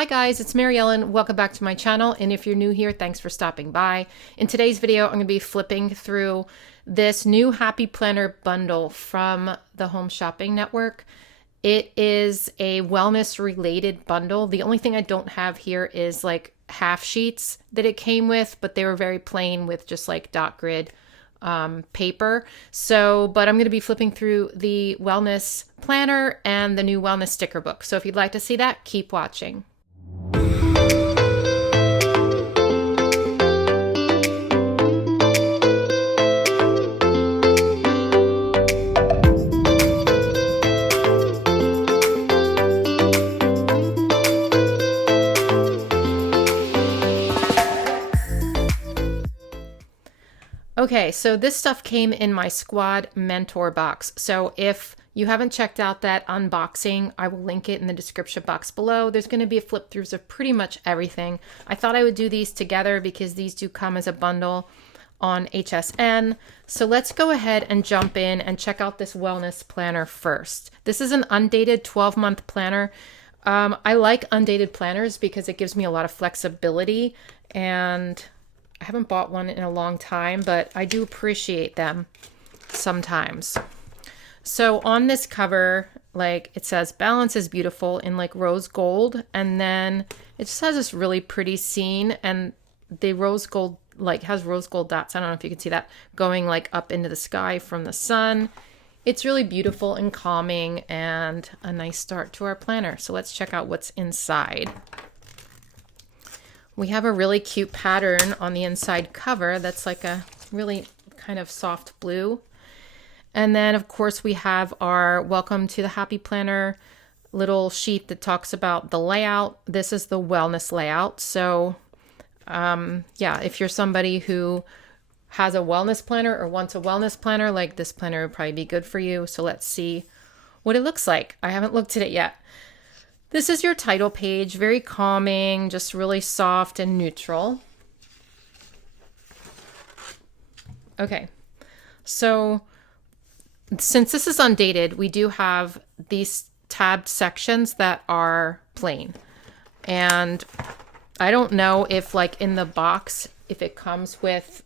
Hi guys, it's Mary Ellen. Welcome back to my channel. And if you're new here, thanks for stopping by. In today's video, I'm going to be flipping through this new Happy Planner bundle from the Home Shopping Network. It is a wellness related bundle. The only thing I don't have here is like half sheets that it came with, but they were very plain with just like dot grid paper. But I'm going to be flipping through the wellness planner and the new wellness sticker book. So if you'd like to see that, keep watching. Okay, so this stuff came in my Squad Mentor box. So if you haven't checked out that unboxing, I will link it in the description box below. There's going to be a flip throughs of pretty much everything. I thought I would do these together because these do come as a bundle on HSN. So let's go ahead and jump in and check out this wellness planner first. This is an undated 12-month planner. I like undated planners because it gives me a lot of flexibility, and I haven't bought one in a long time, but I do appreciate them sometimes. So on this cover, like it says balance is beautiful in like rose gold, and then it just has this really pretty scene, and the rose gold like has rose gold dots. I don't know if you can see that going like up into the sky from the sun. It's really beautiful and calming and a nice start to our planner. So let's check out what's inside. We have a really cute pattern on the inside cover that's like a really kind of soft blue. And then, of course, we have our Welcome to the Happy Planner little sheet that talks about the layout. This is the wellness layout. So, yeah, if you're somebody who has a wellness planner or wants a wellness planner, like this planner would probably be good for you. So let's see what it looks like. I haven't looked at it yet. This is your title page, very calming, just really soft and neutral. Okay, so since this is undated, we do have these tabbed sections that are plain. And I don't know if like in the box, if it comes with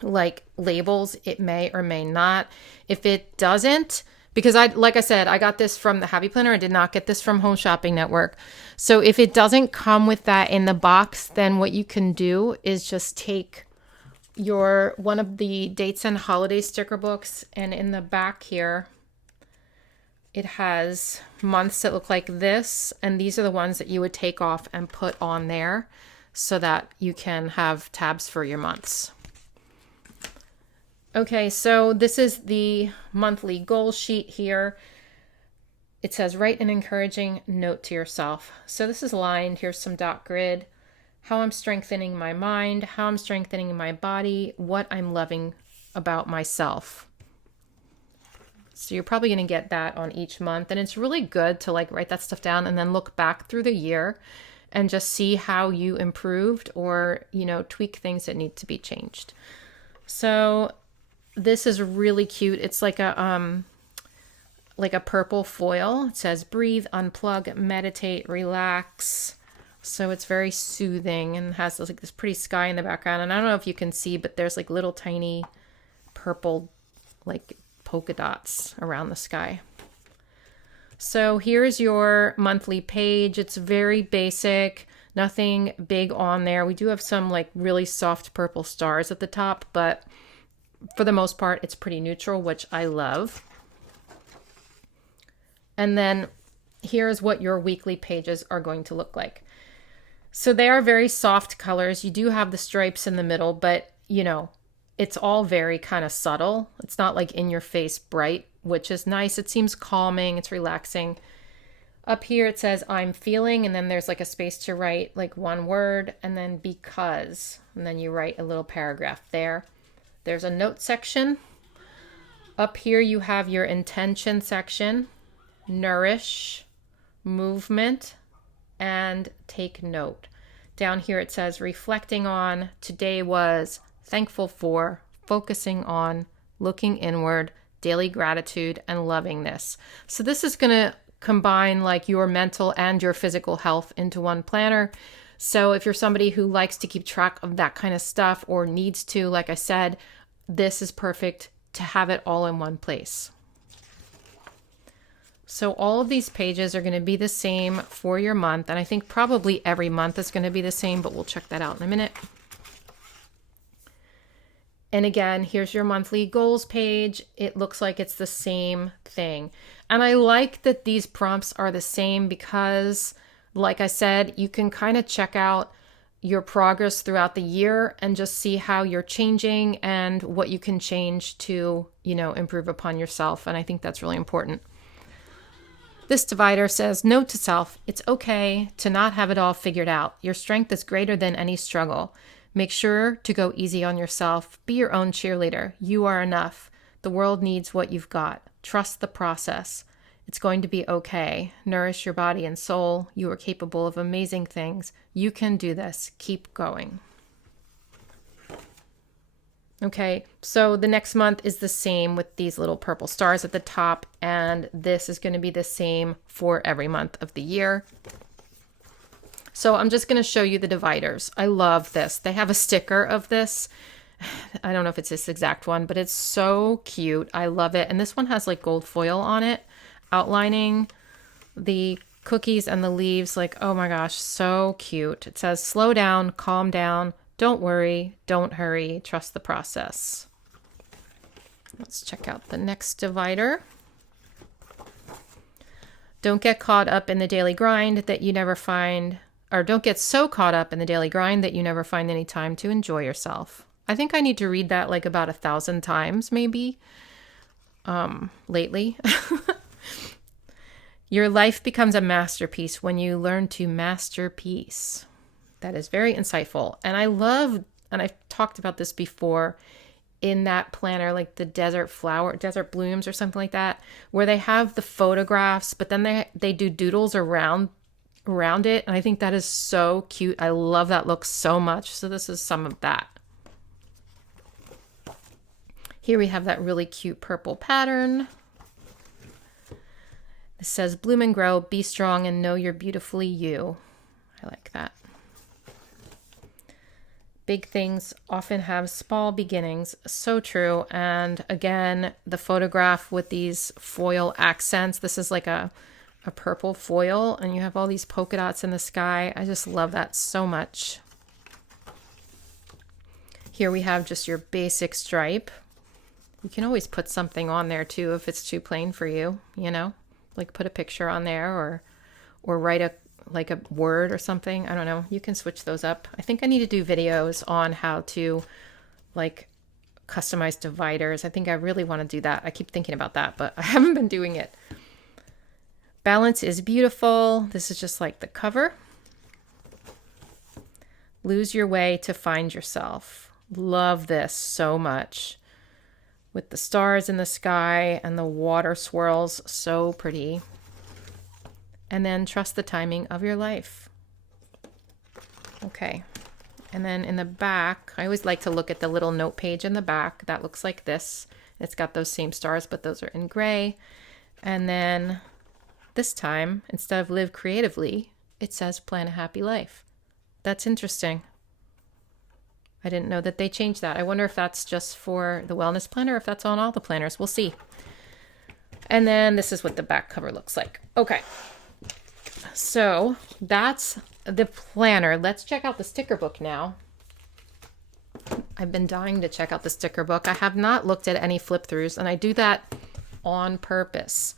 like labels, it may or may not. If it doesn't, because like I said, I got this from the Happy Planner. I did not get this from Home Shopping Network. So if it doesn't come with that in the box, then what you can do is just take one of the dates and holiday sticker books, and in the back here, it has months that look like this, and these are the ones that you would take off and put on there so that you can have tabs for your months. Okay, so this is the monthly goal sheet here. It says, write an encouraging note to yourself. So this is lined. Here's some dot grid. How I'm strengthening my mind, how I'm strengthening my body, what I'm loving about myself. So you're probably going to get that on each month. And it's really good to like write that stuff down and then look back through the year and just see how you improved or, you know, tweak things that need to be changed. So this is really cute. It's like a purple foil. It says breathe, unplug, meditate, relax. So it's very soothing and has like this pretty sky in the background. And I don't know if you can see, but there's like little tiny purple like polka dots around the sky. So here's your monthly page. It's very basic, nothing big on there. We do have some like really soft purple stars at the top, but for the most part, it's pretty neutral, which I love. And then here's what your weekly pages are going to look like. So they are very soft colors. You do have the stripes in the middle, but you know, it's all very kind of subtle. It's not like in your face bright, which is nice. It seems calming. It's relaxing. Up here it says I'm feeling, and then there's like a space to write like one word, and then because, and then you write a little paragraph there. There's a note section. Up here you have your intention section, nourish, movement, and take note. Down here it says reflecting on, today was, thankful for, focusing on, looking inward, daily gratitude, and loving this. So this is going to combine like your mental and your physical health into one planner. So if you're somebody who likes to keep track of that kind of stuff or needs to, like I said, this is perfect to have it all in one place. So all of these pages are going to be the same for your month. And I think probably every month is going to be the same, but we'll check that out in a minute. And again, here's your monthly goals page. It looks like it's the same thing. And I like that these prompts are the same because, like I said, you can kind of check out your progress throughout the year and just see how you're changing and what you can change to, improve upon yourself. And I think that's really important. This divider says, note to self, it's okay to not have it all figured out. Your strength is greater than any struggle. Make sure to go easy on yourself. Be your own cheerleader. You are enough. The world needs what you've got. Trust the process. It's going to be okay. Nourish your body and soul. You are capable of amazing things. You can do this. Keep going. Okay, so the next month is the same with these little purple stars at the top, and this is going to be the same for every month of the year. So I'm just going to show you the dividers. I love this. They have a sticker of this. I don't know if it's this exact one, but it's so cute. I love it. And this one has like gold foil on it, outlining the cookies and the leaves. Like, oh my gosh, so cute. It says, slow down, calm down. Don't worry, don't hurry, trust the process. Let's check out the next divider. Don't get caught up in the daily grind that you never find, or don't get so caught up in the daily grind that you never find any time to enjoy yourself. I think I need to read that like about 1,000 times maybe lately. Your life becomes a masterpiece when you learn to master peace. That is very insightful. And I love, and I've talked about this before in that planner, like the desert blooms or something like that, where they have the photographs, but then they do doodles around it. And I think that is so cute. I love that look so much. So this is some of that. Here we have that really cute purple pattern. It says, bloom and grow, be strong, and know you're beautifully you. I like that. Big things often have small beginnings. So true. And again, the photograph with these foil accents. This is like a purple foil, and you have all these polka dots in the sky. I just love that so much. Here we have just your basic stripe. You can always put something on there too if it's too plain for you, like put a picture on there or write a word or something. I don't know. You can switch those up. I think I need to do videos on how to customize dividers. I think I really want to do that. I keep thinking about that, but I haven't been doing it. Balance is beautiful. This is just like the cover. Lose your way to find yourself. Love this so much. With the stars in the sky and the water swirls. So pretty. And then trust the timing of your life. Okay. And then in the back, I always like to look at the little note page in the back. That looks like this. It's got those same stars, but those are in gray. And then this time, instead of live creatively, it says plan a happy life. That's interesting. I didn't know that they changed that. I wonder if that's just for the wellness planner or if that's on all the planners. We'll see. And then this is what the back cover looks like. Okay. So that's the planner. Let's check out the sticker book now. I've been dying to check out the sticker book. I have not looked at any flip throughs, and I do that on purpose.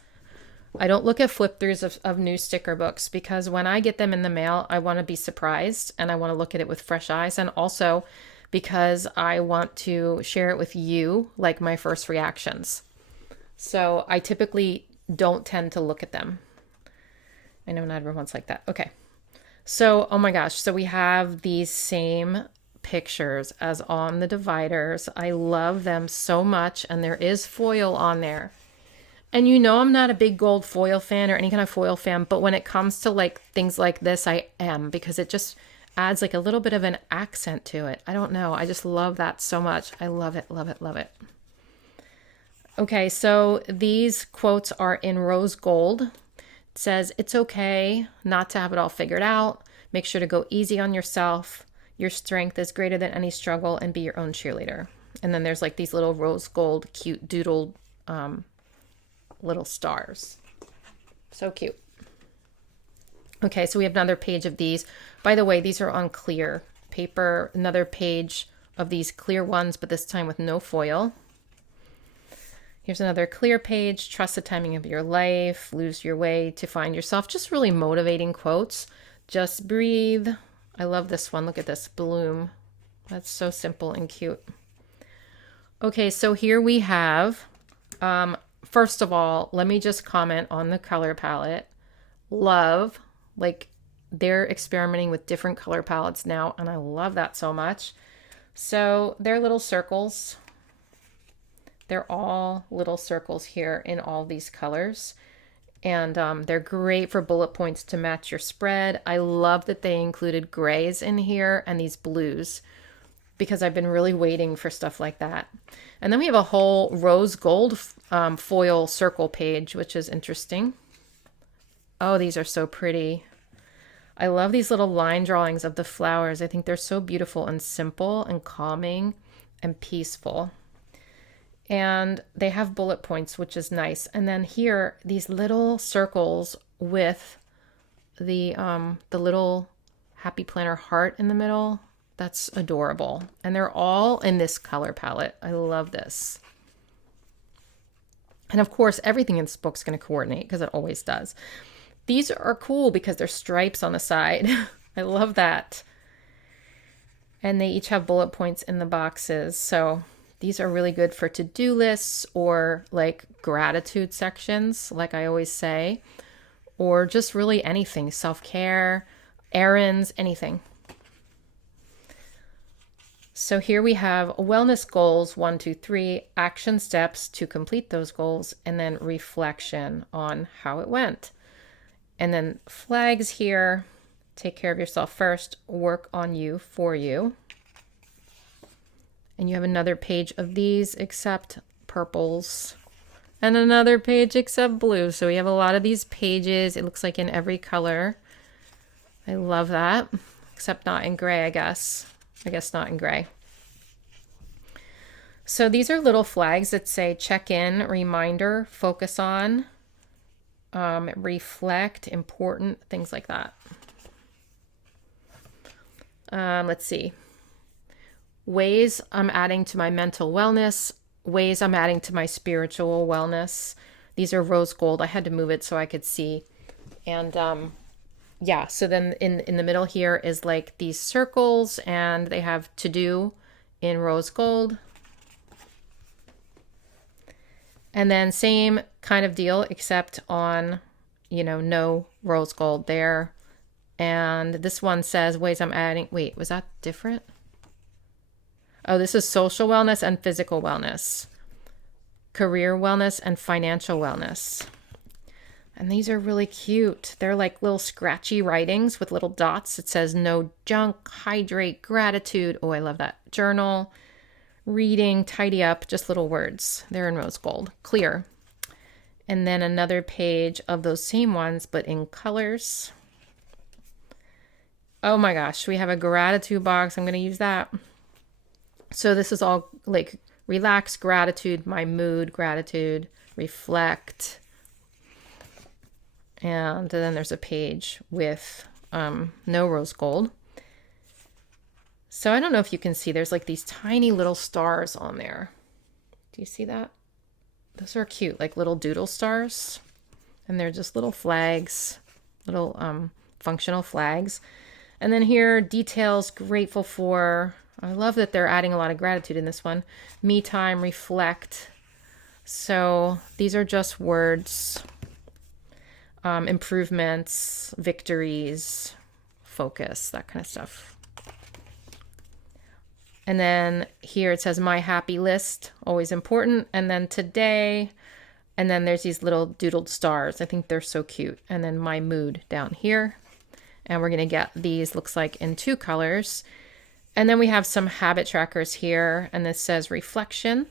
I don't look at flip throughs of new sticker books because when I get them in the mail, I want to be surprised and I want to look at it with fresh eyes. And also because I want to share it with you, like my first reactions. So I typically don't tend to look at them. I know not everyone's like that. Okay. So, oh my gosh. So we have these same pictures as on the dividers. I love them so much. And there is foil on there. And I'm not a big gold foil fan or any kind of foil fan, but when it comes to things like this, I am, because it just adds a little bit of an accent to it. I don't know. I just love that so much. I love it, love it, love it. Okay, so these quotes are in rose gold. says it's okay not to have it all figured out. Make sure to go easy on yourself. Your strength is greater than any struggle, and be your own cheerleader. And then there's like these little rose gold cute doodled little stars. So cute. Okay, so we have another page of these. By the way, these are on clear paper. Another page of these clear ones, but this time with no foil. Here's another clear page. Trust the timing of your life. Lose your way to find yourself. Just really motivating quotes. Just breathe. I love this one. Look at this bloom. That's so simple and cute. Okay, so here we have, first of all, let me just comment on the color palette. Love, like they're experimenting with different color palettes now, and I love that so much. So they're little circles. They're all little circles here in all these colors. And they're great for bullet points to match your spread. I love that they included grays in here and these blues, because I've been really waiting for stuff like that. And then we have a whole rose gold foil circle page, which is interesting. Oh, these are so pretty. I love these little line drawings of the flowers. I think they're so beautiful and simple and calming and peaceful. And they have bullet points, which is nice. And then here, these little circles with the little happy planner heart in the middle. That's adorable. And they're all in this color palette. I love this. And of course, everything in this book's going to coordinate, because it always does. These are cool because they're stripes on the side. I love that. And they each have bullet points in the boxes. So these are really good for to-do lists or like gratitude sections, like I always say, or just really anything, self-care, errands, anything. So here we have wellness goals, 1, 2, 3, action steps to complete those goals, and then reflection on how it went. And then flags here, take care of yourself first, work on you for you. And you have another page of these except purples, and another page except blue. So we have a lot of these pages. It looks like in every color. I love that, except not in gray, I guess. I guess not in gray. So these are little flags that say check in, reminder, focus on, reflect, important, things like that. Let's see. Ways I'm adding to my mental wellness, ways I'm adding to my spiritual wellness. These are rose gold. I had to move it so I could see. And yeah, so then in the middle here is like these circles, and they have to do in rose gold. And then same kind of deal, except on, no rose gold there. And this one says ways I'm adding, wait, was that different? Oh, this is social wellness and physical wellness, career wellness and financial wellness. And these are really cute. They're like little scratchy writings with little dots. It says no junk, hydrate, gratitude. Oh, I love that. Journal, reading, tidy up, just little words. They're in rose gold, clear. And then another page of those same ones, but in colors. Oh my gosh, we have a gratitude box. I'm going to use that. So this is all like relax, gratitude, my mood, gratitude, reflect. And then there's a page with no rose gold. So I don't know if you can see, there's like these tiny little stars on there. Do you see that? Those are cute, like little doodle stars. And they're just little flags, little functional flags. And then here, details, grateful for. I love that they're adding a lot of gratitude in this one. Me time, reflect. So these are just words. Improvements, victories, focus, that kind of stuff. And then here it says my happy list, always important. And then today, and then there's these little doodled stars. I think they're so cute. And then my mood down here. And we're going to get these, looks like in 2 colors. And then we have some habit trackers here. And this says reflection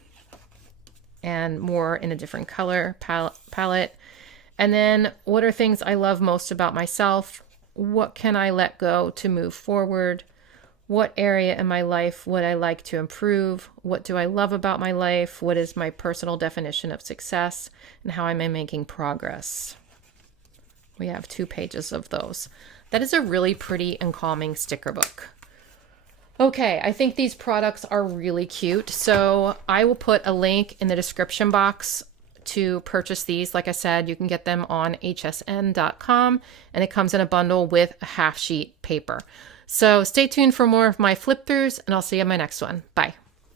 and more in a different color palette. And then what are things I love most about myself? What can I let go to move forward? What area in my life would I like to improve? What do I love about my life? What is my personal definition of success? And how am I making progress? We have 2 pages of those. That is a really pretty and calming sticker book. Okay, I think these products are really cute. So I will put a link in the description box to purchase these. Like I said, you can get them on hsn.com, and it comes in a bundle with a half sheet paper. So stay tuned for more of my flip throughs, and I'll see you in my next one. Bye.